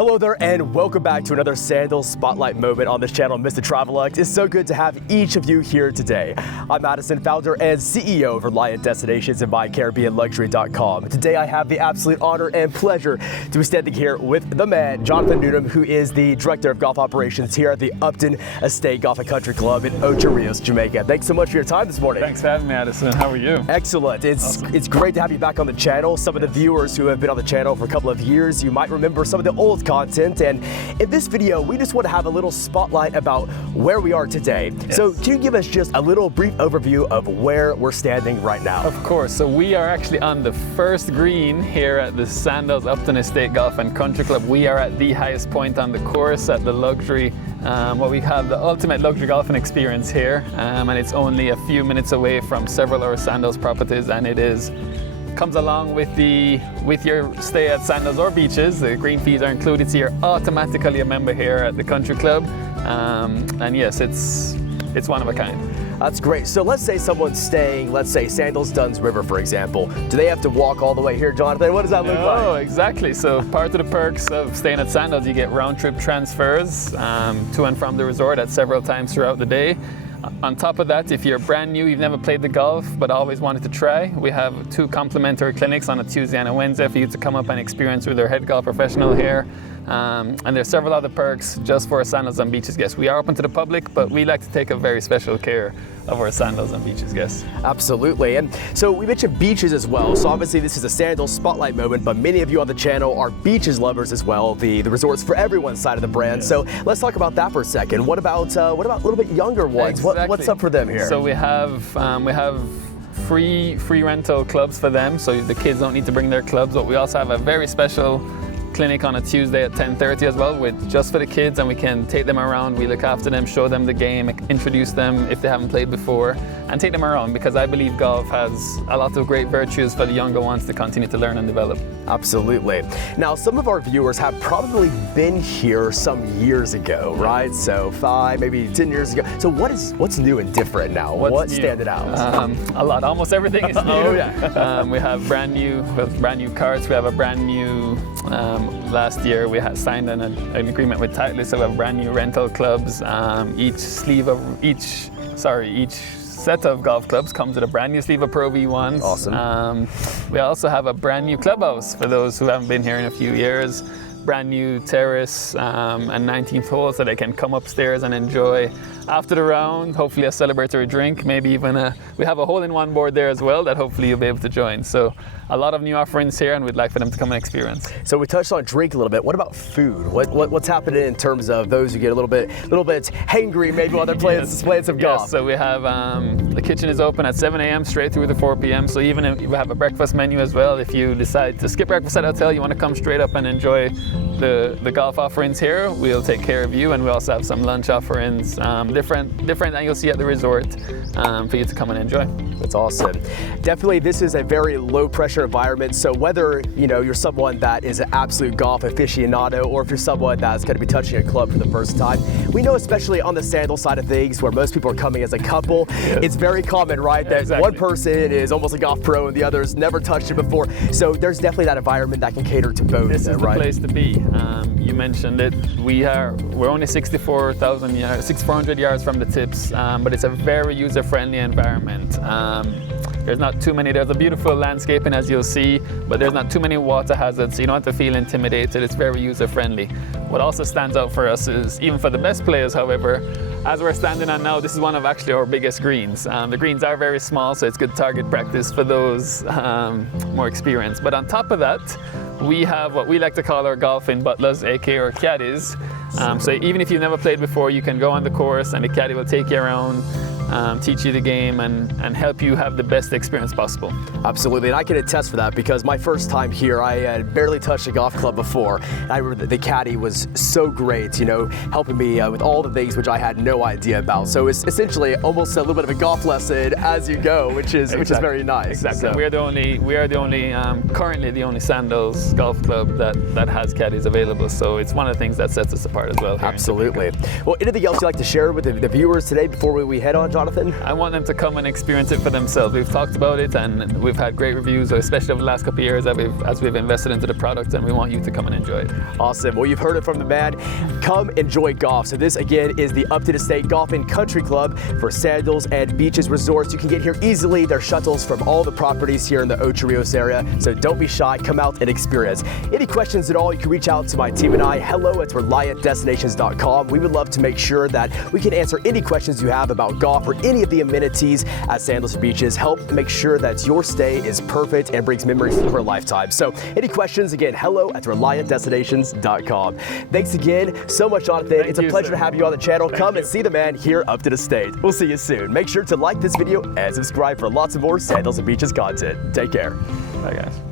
Hello there and welcome back to another Sandals Spotlight moment on this channel, Mr TraveLux. It's so good to have each of you here today. I'm Addison, founder and CEO of Reliant Destinations and MyCaribbeanLuxury.com. Today I have the absolute honor and pleasure to be standing here with the man, Jonathan Newman, who is the Director of Golf Operations here at the Upton Estate Golf and Country Club in Ocho Rios, Jamaica. Thanks so much for your time this morning. Thanks for having me, Addison. How are you? Excellent. It's great to have you back on the channel. Some of the viewers who have been on the channel for a couple of years, you might remember some of the old content, and in this video we just want to have a little spotlight about where we are today. Yes. So can you give us just a little brief overview of where we're standing right now? Of course. So we are actually on the first green here at the Sandals Upton Estate Golf and Country Club. We are at the highest point on the course at the luxury, we have the ultimate luxury golfing experience here, and it's only a few minutes away from several of our Sandals properties, and it comes along with your stay at Sandals or Beaches. The green fees are included, so you're automatically a member here at the country club. And yes, it's one of a kind. That's great. So let's say someone's staying, let's say Sandals Dunn's River, for example. Do they have to walk all the way here, Jonathan? What does that look like? Oh, exactly. So part of the perks of staying at Sandals, you get round-trip transfers to and from the resort at several times throughout the day. On top of that, if you're brand new, you've never played the golf, but always wanted to try, we have 2 complimentary clinics on a Tuesday and a Wednesday for you to come up and experience with our head golf professional here. And there's several other perks just for our Sandals and Beaches guests. We are open to the public, but we like to take a very special care of our Sandals and Beaches guests. Absolutely. And so we mentioned beaches as well. So obviously this is a Sandals spotlight moment, but many of you on the channel are beaches lovers as well. The resorts for everyone side of the brand. Yes. So let's talk about that for a second. What about a little bit younger ones? Exactly. What's up for them here? So we have free rental clubs for them, so the kids don't need to bring their clubs. But we also have a very special clinic on a Tuesday at 10:30 as well, just for the kids, and we can take them around. We look after them, show them the game, introduce them if they haven't played before, and take them around, because I believe golf has a lot of great virtues for the younger ones to continue to learn and develop. Absolutely. Now, some of our viewers have probably been here some years ago, right? So 5, maybe 10 years ago. So what's new and different now? What's standing out? A lot. Almost everything is new. Oh yeah. We have brand new carts. We have a brand new. Last year we had signed an agreement with Titleist, so we have brand new rental clubs. Each set of golf clubs comes with a brand new sleeve of Pro V1s. Awesome. We also have a brand new clubhouse for those who haven't been here in a few years. Brand new terrace and 19th hole, so they can come upstairs and enjoy after the round, hopefully a celebratory drink, maybe even we have a hole-in-one board there as well that hopefully you'll be able to join. So a lot of new offerings here, and we'd like for them to come and experience. So we touched on drink a little bit. What about food? What's happening in terms of those who get a little bit hangry maybe while they're playing some golf? Yes, so we have the kitchen is open at 7 a.m. straight through to 4 p.m. So even if we have a breakfast menu as well, if you decide to skip breakfast at a hotel, you want to come straight up and enjoy the golf offerings here, we'll take care of you. And we also have some lunch offerings, different that you'll see at the resort for you to come and enjoy. That's awesome. Definitely, this is a very low pressure environment. So whether you're someone that is an absolute golf aficionado, or if you're someone that's going to be touching a club for the first time, we know, especially on the sandal side of things, where most people are coming as a couple, yes, it's very common, right, that exactly, one person is almost a golf pro and the other's never touched it before. So there's definitely that environment that can cater to both. This is the place to be. You mentioned it. We're only 6,400 yards from the tips, but it's a very user-friendly environment. There's a beautiful landscaping, as you'll see, but there's not too many water hazards, so you don't have to feel intimidated. It's very user-friendly. What also stands out for us is, even for the best players, however, as we're standing on now, this is one of actually our biggest greens. The greens are very small, so it's good target practice for those more experienced. But on top of that, we have what we like to call our golfing butlers, aka our caddies. So even if you've never played before, you can go on the course and the caddy will take you around, teach you the game, and help you have the best experience possible. Absolutely, and I can attest for that, because my first time here, I had barely touched a golf club before. And I remember the caddy was so great, helping me with all the things which I had no idea about. So it's essentially almost a little bit of a golf lesson as you go, which is very nice. Exactly. So. We are currently the only Sandals golf club that has caddies available. So it's one of the things that sets us apart as well. Absolutely. Well, anything else you'd like to share with the viewers today before we head on, John? Jonathan? I want them to come and experience it for themselves. We've talked about it and we've had great reviews, especially over the last couple of years as we've invested into the product, and we want you to come and enjoy it. Awesome. Well, you've heard it from the man. Come enjoy golf. So this again is the Upton Estate Golf and Country Club for Sandals and Beaches Resorts. You can get here easily. There are shuttles from all the properties here in the Ocho Rios area, so don't be shy. Come out and experience. Any questions at all, you can reach out to my team and I. hello@reliantdestinations.com. We would love to make sure that we can answer any questions you have about golf or any of the amenities at Sandals Beaches. Help make sure that your stay is perfect and brings memories for a lifetime. So any questions, again, hello@reliantdestinations.com. Thanks again so much, Jonathan. It's a pleasure to have you on the channel. Come and see the man here up to the state. We'll see you soon. Make sure to like this video and subscribe for lots of more Sandals and Beaches content. Take care. Bye, guys.